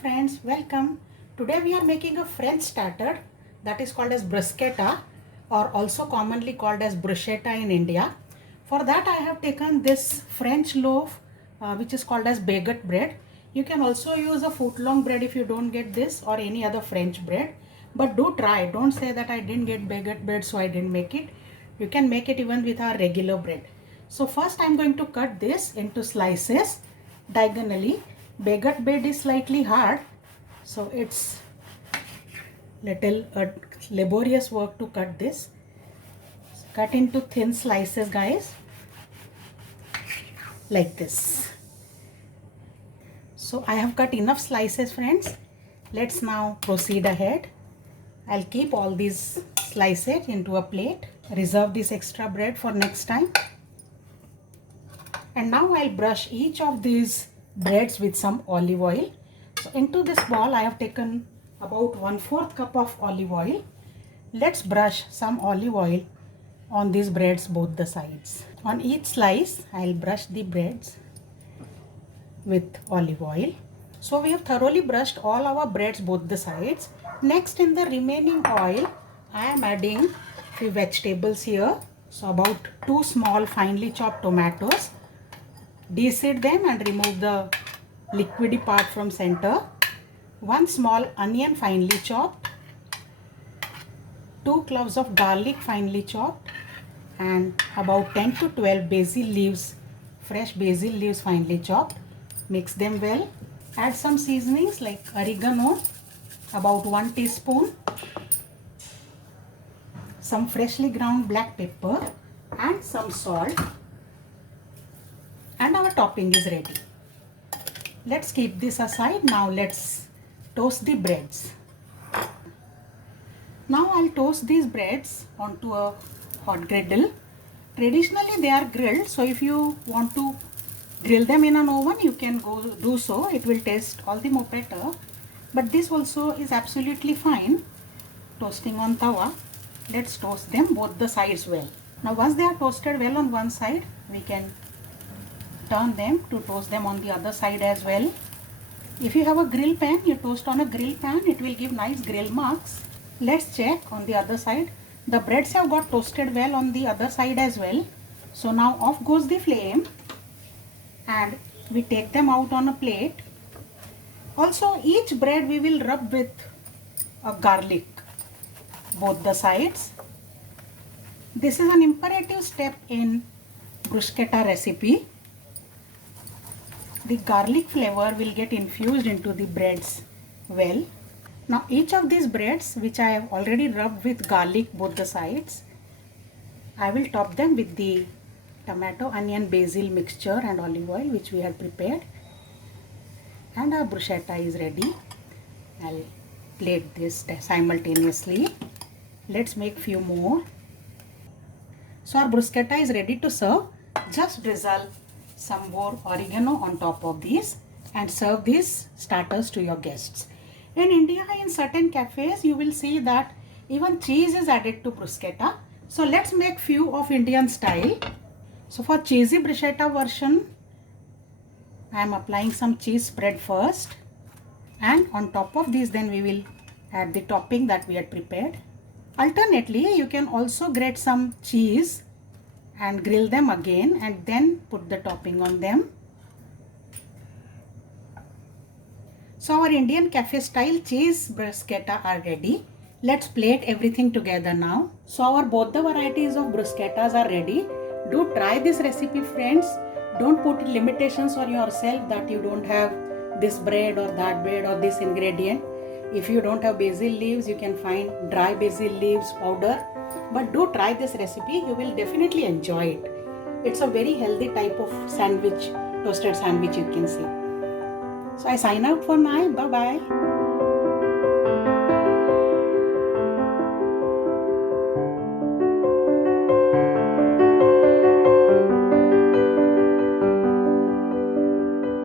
friends, welcome. Today we are making a French starter that is called as bruschetta or also commonly called as bruschetta in India. For that I have taken this French loaf which is called as baguette bread. You can also use a foot-long bread if you don't get this or any other French bread. But do try, don't say that I didn't get baguette bread so I didn't make it. You can make it even with our regular bread. So first I'm going to cut this into slices diagonally. Baguette bread is slightly hard, so it's little laborious work to cut this. Cut into thin slices, guys, like this. So I have cut enough slices, friends. Let's now proceed ahead. I'll keep all these slices into a plate. Reserve this extra bread for next time. And now I'll brush each of these breads with some olive oil. So into this bowl I have taken about 1/4 cup of olive oil. Let's brush some olive oil on these breads both the sides. On each slice I'll brush the breads with olive oil. So we have thoroughly brushed all our breads both the sides. Next, in the remaining oil I am adding few vegetables here. So about 2 small finely chopped tomatoes. Deseed them and remove the liquidy part from center. 1 small onion finely chopped. 2 cloves of garlic finely chopped. And about 10 to 12 basil leaves, fresh basil leaves finely chopped. Mix them well. Add some seasonings like oregano, about 1 teaspoon. Some freshly ground black pepper and some salt. And our topping is ready. Let's keep this aside. Now let's toast the breads. Now I'll toast these breads onto a hot griddle. Traditionally they are grilled, so if you want to grill them in an oven you can go do so. It will taste all the more better. But this also is absolutely fine. Toasting on tawa. Let's toast them both the sides well. Now once they are toasted well on one side, we can turn them to toast them on the other side as well. If you have a grill pan, you toast on a grill pan, it will give nice grill marks. Let's check on the other side. The breads have got toasted well on the other side as well. So now off goes the flame and we take them out on a plate. Also each bread we will rub with a garlic both the sides. This is an imperative step in bruschetta recipe. The garlic flavor will get infused into the breads well. Now each of these breads which I have already rubbed with garlic both the sides, I will top them with the tomato, onion, basil mixture and olive oil which we had prepared. And our bruschetta is ready. I'll plate this simultaneously. Let's make few more. So our bruschetta is ready to serve. Just drizzle some more oregano on top of these and serve these starters to your guests. In India, in certain cafes, you will see that even cheese is added to bruschetta. So let's make few of Indian style. So for cheesy bruschetta version, I am applying some cheese spread first. And on top of these, then we will add the topping that we had prepared. Alternately, you can also grate some cheese and grill them again and then put the topping on them. So our Indian cafe style cheese bruschetta are ready. Let's plate everything together now. So our both the varieties of bruschettas are ready. Do try this recipe, friends. Don't put limitations on yourself that you don't have this bread or that bread or this ingredient. If you don't have basil leaves, you can find dry basil leaves powder. But do try this recipe, you will definitely enjoy it. It's a very healthy type of sandwich, toasted sandwich you can say. So I sign out for now. Bye bye.